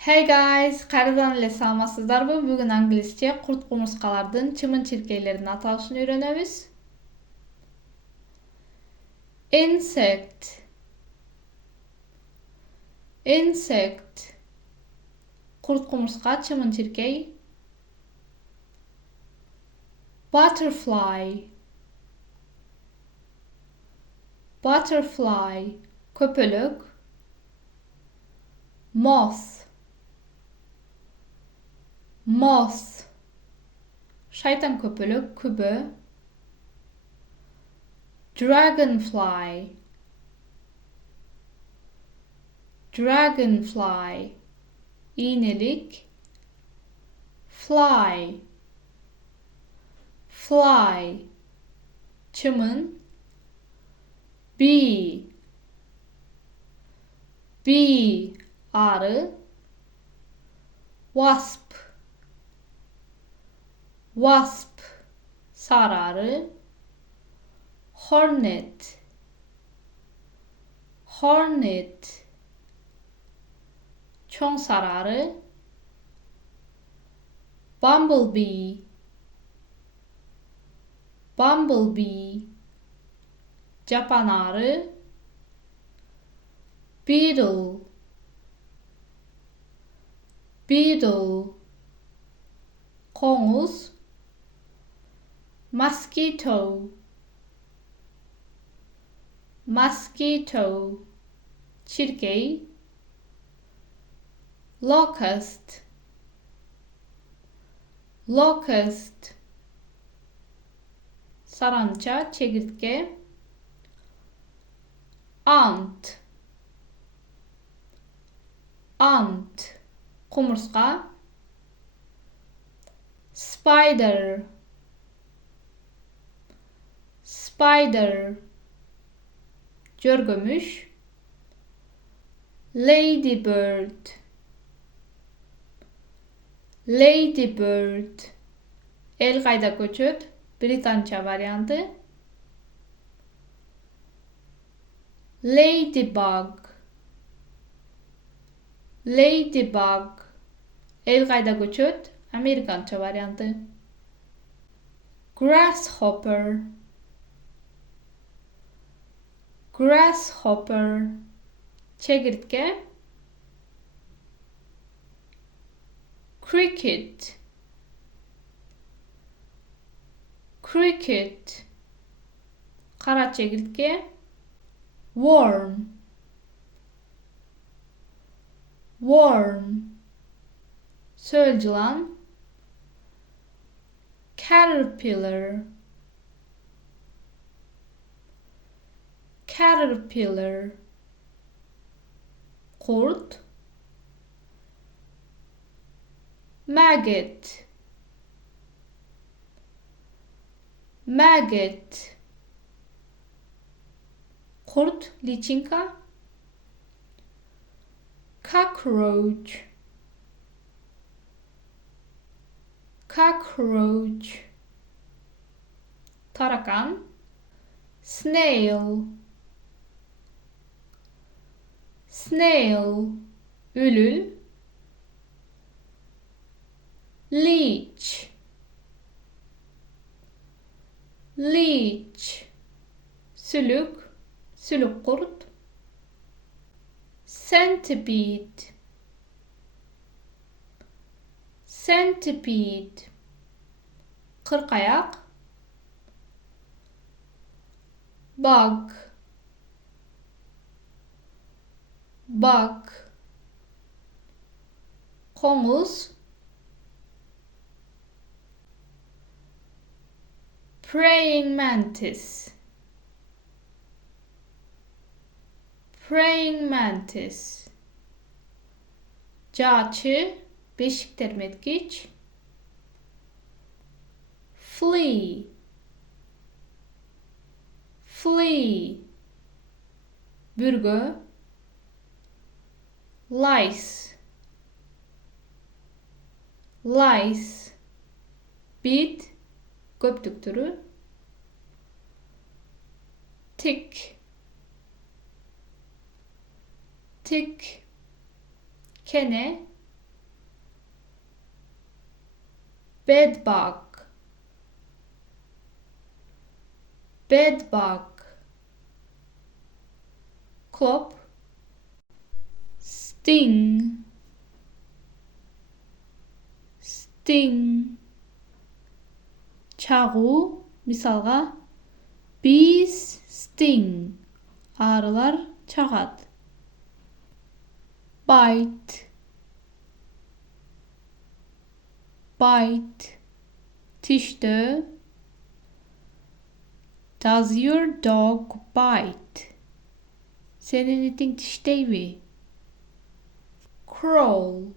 Hey guys, kayradan ele salmasızdarбы? Bugün anglисче kurt-kумурскалардын чымын-чиркейлердин аталышын öğrenemiz. Insect, insect. Kurt-kumurska, çımın-çirkey. Butterfly, butterfly. Köpölük. Moth, moth. Şeytan köpölük, kübö. Dragonfly, dragonfly. İğnelik. Fly, fly. Çımın. Bee, bee. Arı. Wasp, wasp. Sarı arı. Hornet, hornet. Çoğun sarı arı. Bumblebee, bumblebee. Japan arı. Beetle, beetle. Konuz. Mosquito, mosquito. Çirkey. Locust, locust. Sarança, çekirge. Ant, ant. Kumurska. Spider, spider. Görgümüş. Ladybird, ladybird. El-qayda köçöt. Britança varyantı. Ladybug, ladybug. El-qayda köçöt. Amerikança varyantı. Grasshopper, grasshopper. Çekirge. Cricket, cricket. Kara çekirge. Worm, worm. Sölcülan. Caterpillar, caterpillar. Kurt. Maggot, maggot. Kurt, liçinka. Cockroach, cockroach. Tarakan. Snail, snail. Ülül. Leech, leech. Sülük, sülük kurt. Centipede, centipede. Kırkayak. Bug, bug. Konuz. Praying mantis, praying mantis. Caçı, beşik termetkiç. Flea, flea. Bürgü. Lice, lice. Bit, köptük türü. Tick, tick. Kene, bedbug, bedbug. Клоп, sting, sting. Чагуу, мисалга bees sting, арылар чагат. Bite, bite, тиштөө. Does your dog bite? Senin itin tişteybi? Crawl,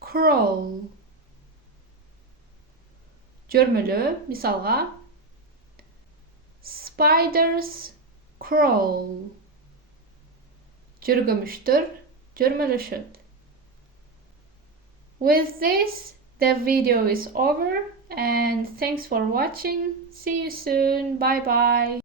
crawl. Жөрмөлө, мисалга spiders crawl. Жөргөмүштөр жөрмөлөшөт. With this, the video is over and thanks for watching. See you soon. Bye bye.